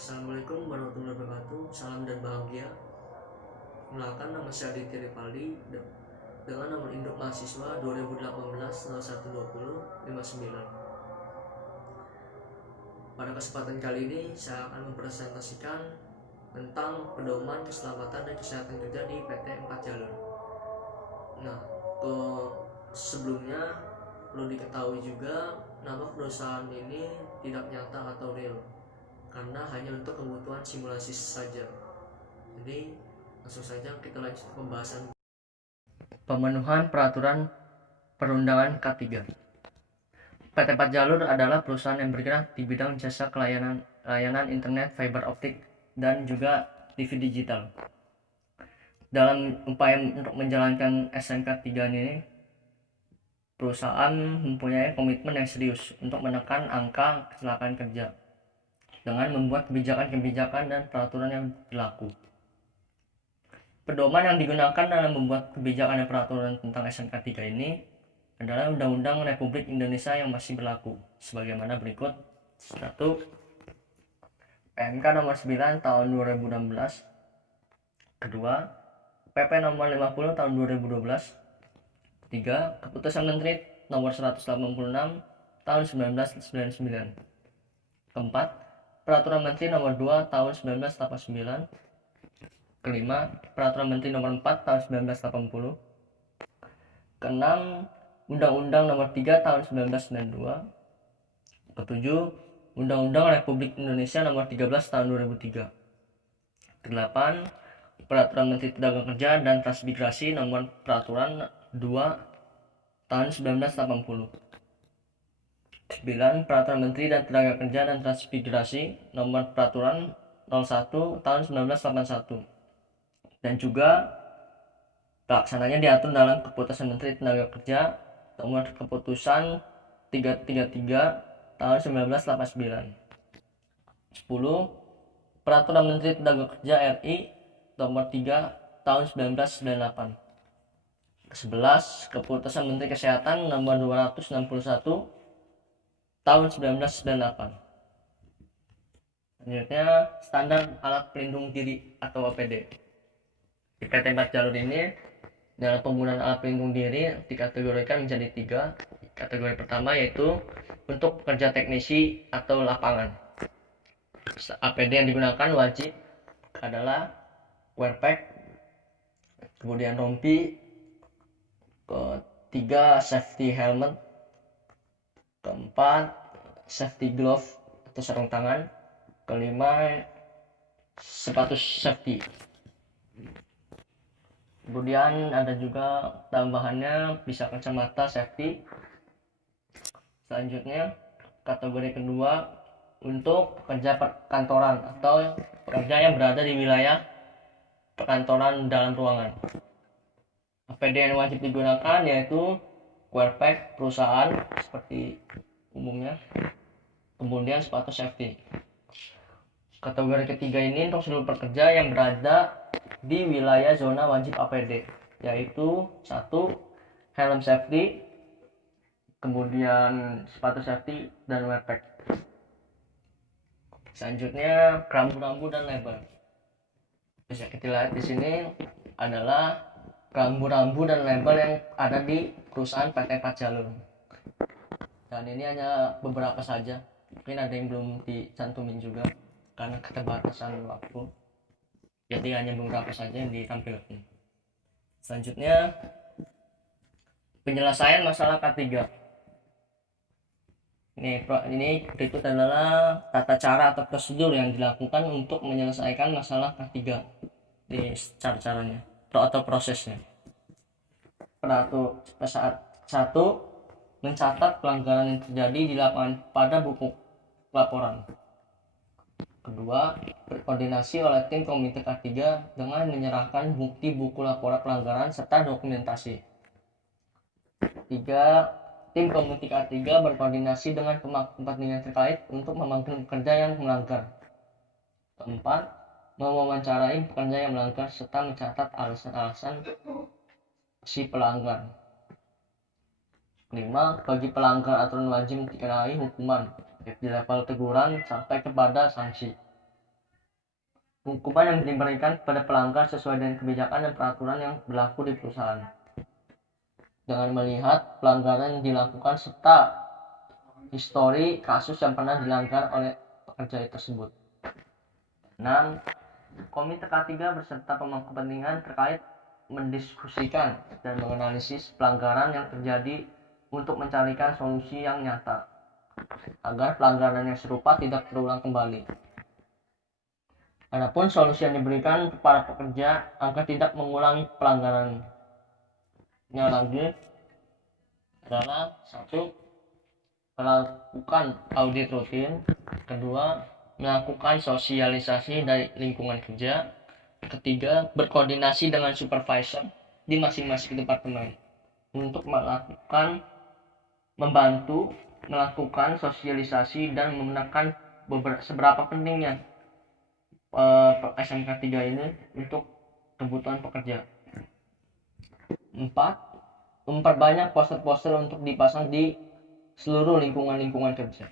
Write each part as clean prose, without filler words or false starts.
Assalamualaikum warahmatullahi wabarakatuh. Salam dan bahagia. Kenalkan, nama saya Aditya Ripaldi dengan nomor induk mahasiswa 2018 0120 59. Pada kesempatan kali ini saya akan mempresentasikan tentang pedoman keselamatan dan kesehatan kerja di PT 4 Jalur. Nah, sebelumnya perlu diketahui juga nama perusahaan ini tidak nyata atau real, karena hanya untuk kebutuhan simulasi saja. Jadi langsung saja kita lanjut ke pembahasan. Pemenuhan peraturan perundangan K3. PT 4 Jalur adalah perusahaan yang bergerak di bidang jasa layanan internet, fiber optik, dan juga TV digital. Dalam upaya untuk menjalankan SNK 3 ini, perusahaan mempunyai komitmen yang serius untuk menekan angka kecelakaan kerja dengan membuat kebijakan-kebijakan dan peraturan yang berlaku. Pedoman yang digunakan dalam membuat kebijakan dan peraturan tentang SNK 3 ini adalah Undang-Undang Republik Indonesia yang masih berlaku, sebagaimana berikut. 1. PMK nomor 9 tahun 2016. Kedua, PP nomor 50 tahun 2012. 3. Keputusan Menteri nomor 186 tahun 1999. Keempat, Peraturan Menteri nomor 2 tahun 1989. Kelima, Peraturan Menteri nomor 4 tahun 1980. Keenam, Undang-Undang nomor 3 tahun 1992. Ketujuh, Undang-Undang Republik Indonesia nomor 13 tahun 2003. Kedelapan, Peraturan Menteri Tenaga Kerja dan Transmigrasi nomor Peraturan 2 tahun 1980. 9. Peraturan Menteri dan Tenaga Kerja dan Transmigrasi nomor Peraturan 01 tahun 1981. Dan juga pelaksananya diatur dalam Keputusan Menteri Tenaga Kerja nomor Keputusan 333 tahun 1989. 10. Peraturan Menteri Tenaga Kerja RI nomor 3 tahun 1998. 11. Keputusan Menteri Kesehatan nomor 261 tahun 1998. Selanjutnya, standar alat pelindung diri atau APD. Di PT 4 Jalur ini, dalam penggunaan alat pelindung diri dikategorikan menjadi 3. Kategori pertama yaitu untuk pekerja teknisi atau lapangan. APD yang digunakan wajib adalah wear pack, kemudian rompi, ketiga safety helmet, keempat safety glove atau sarung tangan, kelima sepatu safety. Kemudian ada juga tambahannya bisa kacamata safety. Selanjutnya, kategori kedua untuk pekerja perkantoran atau pekerja yang berada di wilayah perkantoran dalam ruangan. APD yang wajib digunakan yaitu wear pack perusahaan seperti umumnya, kemudian sepatu safety. Kategori ketiga ini untuk seluruh pekerja yang berada di wilayah zona wajib APD, yaitu 1. helm safety, kemudian sepatu safety dan wear pack. Selanjutnya, rambu-rambu dan label. Bisa kita lihat di sini adalah rambu-rambu dan label yang ada di perusahaan PT 4 Jalur. Dan ini hanya beberapa saja, mungkin ada yang belum dicantumin juga karena keterbatasan waktu, jadi hanya beberapa saja yang ditampilkan. Selanjutnya, penyelesaian masalah K3. Ini berikut adalah tata cara atau prosedur yang dilakukan untuk menyelesaikan masalah K3 di cara-caranya atau prosesnya. Saat 1. Mencatat pelanggaran yang terjadi di lapangan pada buku laporan. Kedua, berkoordinasi oleh tim komite K3 dengan menyerahkan bukti buku laporan pelanggaran serta dokumentasi. 3. Tim komite K3 berkoordinasi dengan kepentingan terkait untuk memanggil pekerja yang melanggar. 4. Mewawancarai pekerja yang melanggar serta mencatat alasan-alasan si pelanggar. 5. Bagi pelanggar aturan wajib dikenai hukuman di level teguran sampai kepada sanksi. hukuman yang diberikan kepada pelanggar sesuai dengan kebijakan dan peraturan yang berlaku di perusahaan. Dengan melihat pelanggaran yang dilakukan serta histori kasus yang pernah dilanggar oleh pekerja tersebut. 6. Komite K3 beserta pemangku kepentingan terkait mendiskusikan dan menganalisis pelanggaran yang terjadi untuk mencarikan solusi yang nyata agar pelanggaran yang serupa tidak terulang kembali. Adapun solusi yang diberikan kepada pekerja agar tidak mengulangi pelanggarannya lagi adalah: 1. Melakukan audit rutin. 2. Melakukan sosialisasi dari lingkungan kerja. 3. Berkoordinasi dengan supervisor di masing-masing departemen untuk membantu melakukan sosialisasi dan menekan seberapa pentingnya SMK 3 ini untuk kebutuhan pekerja. 4. Memperbanyak poster-poster untuk dipasang di seluruh lingkungan kerja.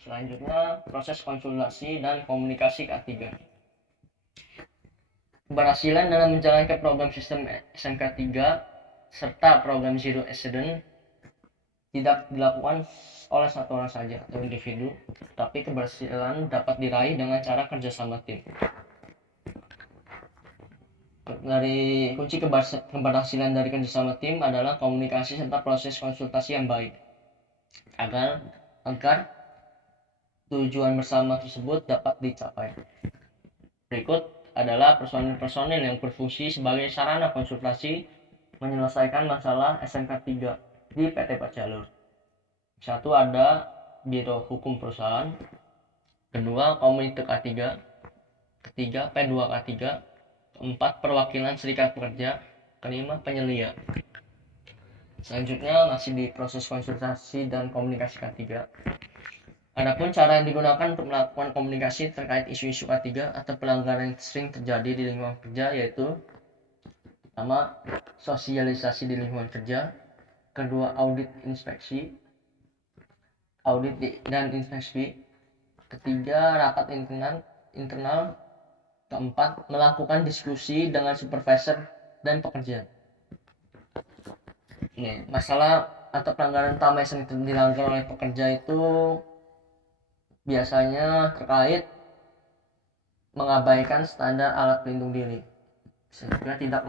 Selanjutnya, proses konsultasi dan komunikasi K3. Keberhasilan dalam menjalankan program sistem SMK 3 serta program Zero Accident tidak dilakukan oleh satu orang saja atau individu, tapi keberhasilan dapat diraih dengan cara kerjasama tim. Dari kunci keberhasilan dari kerjasama tim adalah komunikasi serta proses konsultasi yang baik agar tujuan bersama tersebut dapat dicapai. Berikut adalah personil yang berfungsi sebagai sarana konsultasi menyelesaikan masalah SMK 3 di PT Pajalur. 1. Ada Biro Hukum Perusahaan. 2. Komite K3. 3. P2K3. 4. Perwakilan Serikat Pekerja. 5. Penyelia. Selanjutnya masih di proses konsultasi dan komunikasi K3. Adapun cara yang digunakan untuk melakukan komunikasi terkait isu-isu K3 atau pelanggaran yang sering terjadi di lingkungan kerja yaitu: pertama, sosialisasi di lingkungan kerja. Kedua, audit dan inspeksi. Ketiga, rapat internal. Keempat, melakukan diskusi dengan supervisor dan pekerja. Ini masalah atau pelanggaran utama yang sering dilanggar oleh pekerja itu biasanya terkait mengabaikan standar alat pelindung diri, sehingga tidak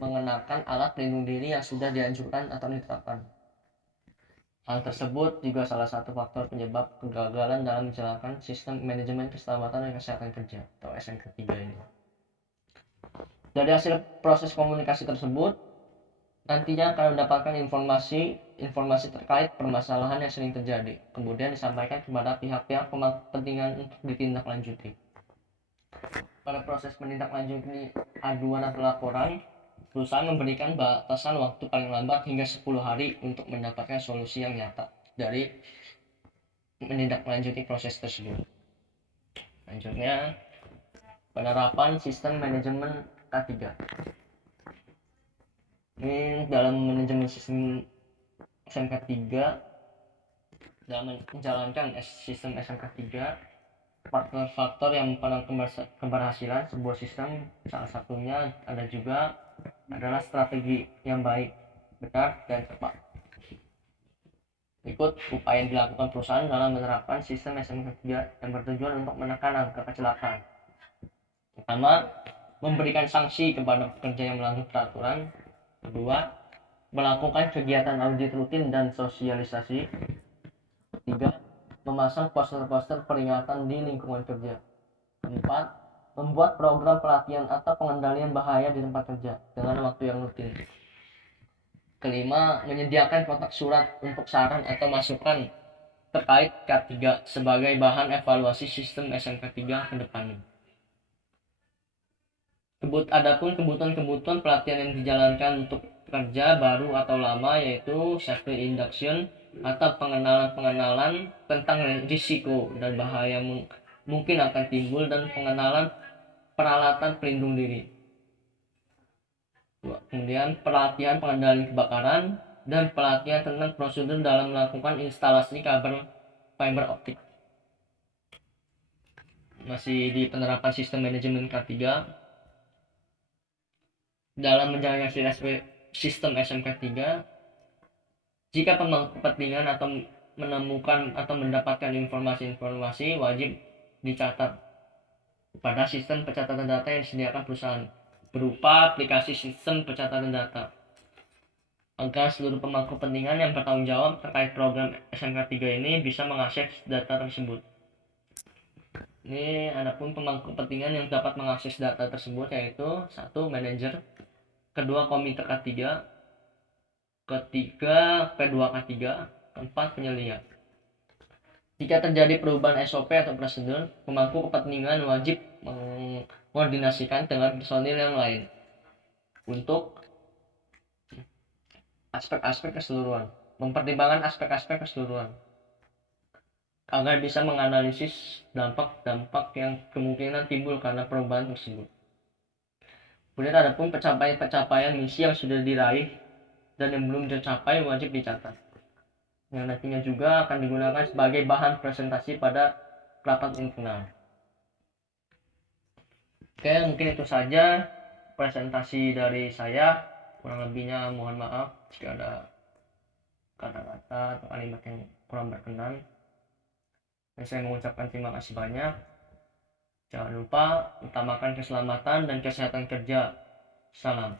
mengenakan alat pelindung diri yang sudah dianjurkan atau ditetapkan. Hal tersebut juga salah satu faktor penyebab kegagalan dalam menjalankan sistem manajemen keselamatan dan kesehatan kerja atau SMK 3 ini. Dari hasil proses komunikasi tersebut, nantinya akan mendapatkan informasi terkait permasalahan yang sering terjadi, kemudian disampaikan kepada pihak-pihak kepentingan untuk ditindaklanjuti. Pada proses menindaklanjuti aduan atau laporan, perusahaan memberikan batasan waktu paling lambat hingga 10 hari untuk mendapatkan solusi yang nyata dari menindaklanjuti proses tersebut. Selanjutnya, penerapan sistem manajemen K3. Ini dalam manajemen sistem SMK 3, dalam menjalankan sistem SMK 3, faktor-faktor yang mempengaruhi keberhasilan sebuah sistem salah satunya adalah strategi yang baik, benar, dan tepat. Berikut upaya yang dilakukan perusahaan dalam menerapkan sistem SMK 3 yang bertujuan untuk menekan angka kecelakaan. Pertama, memberikan sanksi kepada pekerja yang melanggar peraturan. Kedua, melakukan kegiatan audit rutin dan sosialisasi. 3. Memasang poster-poster peringatan di lingkungan kerja. 4. Membuat program pelatihan atau pengendalian bahaya di tempat kerja dengan waktu yang rutin. 5. Menyediakan kotak surat untuk saran atau masukan terkait K3 sebagai bahan evaluasi sistem SMK 3 ke depannya. Adapun kebutuhan pelatihan yang dijalankan untuk pekerja baru atau lama yaitu safety induction atau pengenalan tentang risiko dan bahaya mungkin akan timbul dan pengenalan peralatan pelindung diri. Kemudian pelatihan pengendalian kebakaran dan pelatihan tentang prosedur dalam melakukan instalasi kabel fiber optik. masih di penerapan sistem manajemen K3. Dalam menjalankan sistem SMK 3, jika pemangku kepentingan atau menemukan atau mendapatkan informasi-informasi wajib dicatat pada sistem pencatatan data yang disediakan perusahaan berupa aplikasi sistem pencatatan data, agar seluruh pemangku kepentingan yang bertanggung jawab terkait program SMK 3 ini bisa mengakses data tersebut. Ini adapun pemangku kepentingan yang dapat mengakses data tersebut yaitu 1. Manajer, 2. Komite K3, 3. P2K3, 4. Penyelia. Jika terjadi perubahan SOP atau prosedur, pemangku kepentingan wajib mengkoordinasikan dengan personil yang lain untuk aspek-aspek keseluruhan, mempertimbangkan aspek-aspek keseluruhan agar bisa menganalisis dampak-dampak yang kemungkinan timbul karena perubahan tersebut. Kemudian adapun pencapaian misi yang sudah diraih dan yang belum tercapai wajib dicatat, yang nantinya juga akan digunakan sebagai bahan presentasi pada rapat internal. Oke, mungkin itu saja presentasi dari saya. Kurang lebihnya mohon maaf jika ada kata-kata atau kalimat yang kurang berkenan. Dan saya mengucapkan terima kasih banyak. Jangan lupa utamakan keselamatan dan kesehatan kerja. Salam.